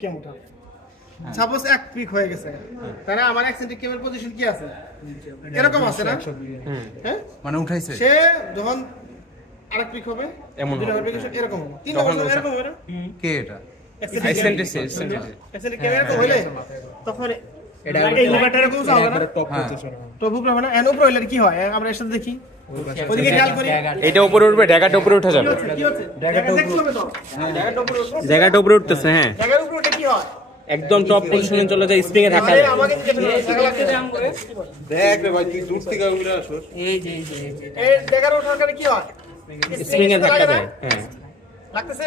কেমনটা সাপোজ এক পিক হয়ে গেছে তাহলে আমার এক্সেন্ট্রিক কেবল পজিশন কি আছে এরকম আছে না হ্যাঁ মানে উঠাইছে সে যখন আরেক পিক হবে এমন হবে এরকম হবে তিন নম্বর এরকম হবে না কে এটা এক্সেন্ট্রিক কেবল এরকম হইলে তখন এটা এই লিভারটা এরকম হবে না টপ উপরে হবে না এন উপরে হইলে কি হয় আমরা এর সাথে দেখি ওদিকে খেয়াল করি এটা উপরে উঠবে ঢাকাটা উপরে উঠে যাবে কি হচ্ছে ঢাকাটা উপরে হবে তো ঢাকাটা উপরে উঠতেছে হ্যাঁ ঢাকার উপরে ওটা কি হয় একদম টপ পজিশনে চলে যায় স্প্রিং এ ধাক্কা দেয় আমাকে দেখ রে ভাই তুই দূর থেকে উড়ে আসো এই ঢাকার ওঠার কারণে কি হয় স্প্রিং এ ধাক্কা দেয় হ্যাঁ লাগতেছে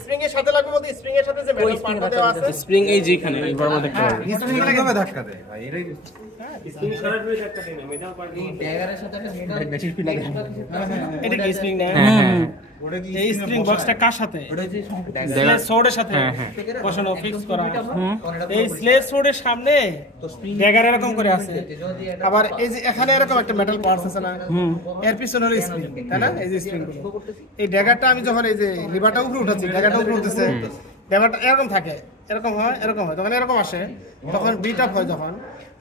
স্প্রিং এর সাথে লাগবে বলতে স্প্রিং এর সাথে যে মেটাল পার্টটা দেওয়া আছে স্প্রিং এই যেখানে এবার মধ্যে দেখতে পারবে স্প্রিং এর কিভাবে ধাক্কা দেয় ভাই এটাই স্প্রিং সরাসরি ধাক্কা দেয় না মেটাল পার্ট এই ড্যাগারের সাথে একটা ব্যাটারি ফিল লাগে এটা কি স্প্রিং না এই স্প্রিং বক্সটা কার সাথে স্লেজ সোর্ডের সাথে বসানো ফিক্স করা এই স্লেজ সোর্ডের সামনে ড্যাগার এরকম করে আছে আবার এই যে এখানে এরকম একটা মেটাল পার্টস আছে না এর পিছনে হলো স্প্রিং তাই না এই যে স্প্রিং এই ড্যাগারটা আমি যখন এই যে লিভারটা উপরে উঠাচ্ছি ড্যাগারটা উপরে উঠতেছে ড্যাগারটা এরকম থাকে এরকম হয় তখন এরকম আসে তখন বিট আপ হয় যখন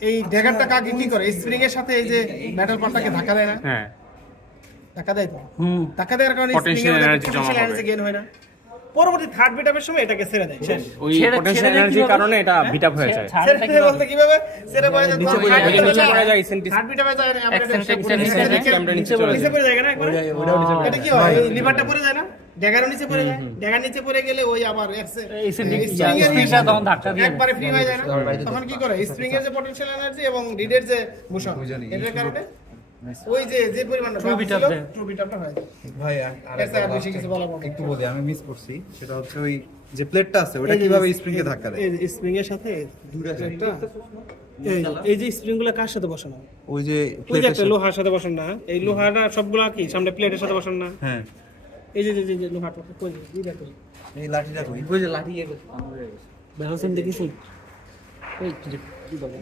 এই ড্যাগারটা কাকে কি করে স্প্রিং এর সাথে এই যে মেটাল পার্টটাকে ধাক্কা দেয় না হ্যাঁ ধাক্কা দেয় তো ধাক্কা দেওয়ার কারণে পটেনশিয়াল এনার্জি জমা হবে গেইন হয় না পরবর্তী থার্ড বিট আপের সময় এটাকে ছেড়ে দেয় শেষ ওই পটেনশিয়াল এনার্জির কারণে এটা বিট আপ হয়ে যায় ছেড়ে বলতে কিভাবে ছেড়ে পড়ে যায় নিচে পড়ে যায় এসেন্টিক থার্ড বিট আপে যায় আমরা নিচে চলে নিচে পড়ে যায় না একবার এটা কি হয় এই লিভারটা পড়ে যায় না ড্যাগারও নিচে পড়ে যায় ড্যাগার নিচে পড়ে গেলে ওই আবার স্প্রিংটা তখন ধাক্কা দিয়ে একবারে ফ্রি হয়ে যায় না তখন কি করে স্প্রিং এর যে পটেনশিয়াল এনার্জি এবং লিডের যে মোশন এর কারণে ওই যে পরিমাণ ট্রু বিট আপটা হয় ভাই আর বেশি কিছু বলা একটু বলি আমি মিস করছি সেটা হচ্ছে ওই যে প্লেটটা আছে ওটা কিভাবে স্প্রিং এ ধাক্কা দেয় এই স্প্রিং এর সাথে দূরে একটা এই যে স্প্রিং গুলো কার সাথে বসানো ওই যে একটা লোহার সাথে বসানো না এই লোহাটা সবগুলা কি সামনে প্লেটের সাথে বসানো না হ্যাঁ এই যে লোহাটা কই দেখো এই লাঠিটা কই ওই যে লাঠি এর বেহসেন দেখিস এই কি বলেন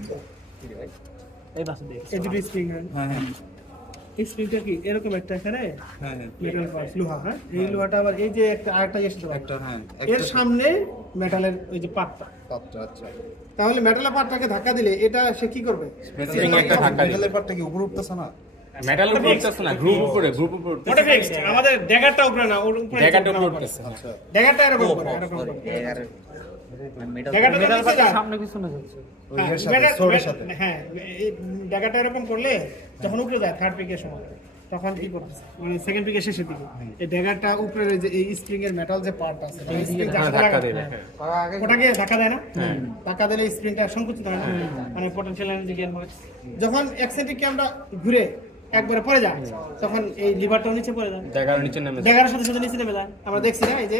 এই বাসে দেখ এই দুটো স্প্রিং হ্যাঁ হ্যাঁ এই স্প্রিংটা কি এরকম একটা এখানে হ্যাঁ হ্যাঁ মেটাল পার্টস লোহা হ্যাঁ এই লোহাটা আবার এই যে একটা আরেকটা এসে একটা হ্যাঁ এর সামনে মেটালের ওই যে পাতটা আচ্ছা তাহলে মেটালের পাতটাকে ধাক্কা দিলে এটা সে কি করবে স্প্রিং একটা ধাক্কা দিবে মেটালের পার্টটা কি উপরে উঠতেছে না মেটাল উপরে উঠতেছে না গ্রুপ উপরে ওটা ফিক্সড আমাদের ড্যাগারটা উপরে না ওর উপরে ড্যাগারটা উপরে উঠতেছে আচ্ছা ড্যাগারটা এরকম করে ড্যাগারটা সামনে পিছনে যাচ্ছে ওই এর সাথে সোর্ডের সাথে হ্যাঁ এই ড্যাগারটা এরকম করলে যখন উপরে যায় থার্ড পিকের সময় তখন কি করতেছে মানে সেকেন্ড পিকের শেষের দিকে এই ড্যাগারটা উপরে যে এই স্প্রিং এর মেটাল যে পার্ট আছে ধাক্কা দেবে ওটাকে ধাক্কা দেয় না ধাক্কা দিলে স্প্রিংটা সংকুচিত হয় না মানে পটেনশিয়াল এনার্জি গেইন হয় যখন এক্সেন্ট্রিককে আমরা ঘুরে একবারে পড়ে যায় তখন এই লিভারটাও নিচে পড়ে যায় ড্যাগার নিচে নেমে যায় ড্যাগারের সাথে সাথে নিচে নেমে যায় আমরা দেখছি না এই যে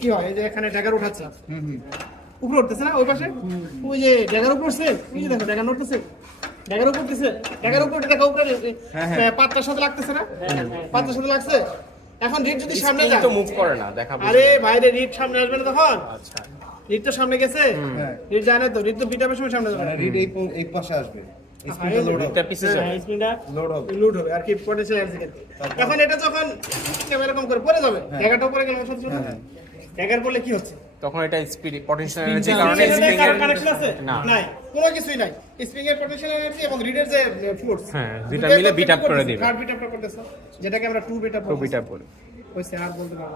কি হয় এই যে এখানে ড্যাগার উঠাচ্ছে উপরে উঠতেছে না ওই পাশে ওই যে ড্যাগার উপরে উঠছে এই যে দেখো ড্যাগার উঠতেছে ড্যাগার উপরে উঠতেছে ড্যাগার উপরে দেখা উপরে পাতটার সাথে লাগতেছে না পাতটার সাথে লাগছে এখন রিড যদি সামনে যায় তো মুভ করে না দেখা আরে বাইরে রিড সামনে আসবে না তখন আচ্ছা রিড তো সামনে গেছে রিড যায় না তো রিড তো বিটাপের সময় সামনে যাবে রিড এই পাশে আসবে স্প্রিংটা লোড হবে এটা পিছে যাবে স্প্রিংটা লোড হবে আর কি পটেনশিয়াল এনার্জি এখন এটা যখন এরকম করে পড়ে যাবে ড্যাগারটা উপরে গেল সাথে সাথে ড্যাগার পড়লে কি হচ্ছে তখন এটা স্পিড পটেনশিয়াল এনার্জির কারণে স্প্রিং এর কানেকশন আছে না নাই কোনো কিছুই নাই স্প্রিং এর পটেনশিয়াল এনার্জি এবং রিডের যে ফোর্স হ্যাঁ দুটো মিলে বিট আপ করে দিবে থার্ড বিট আপ করতেছে যেটাকে আমরা 2 বিট আপ বিট আপ করে ওই সে আর বলতে পারবো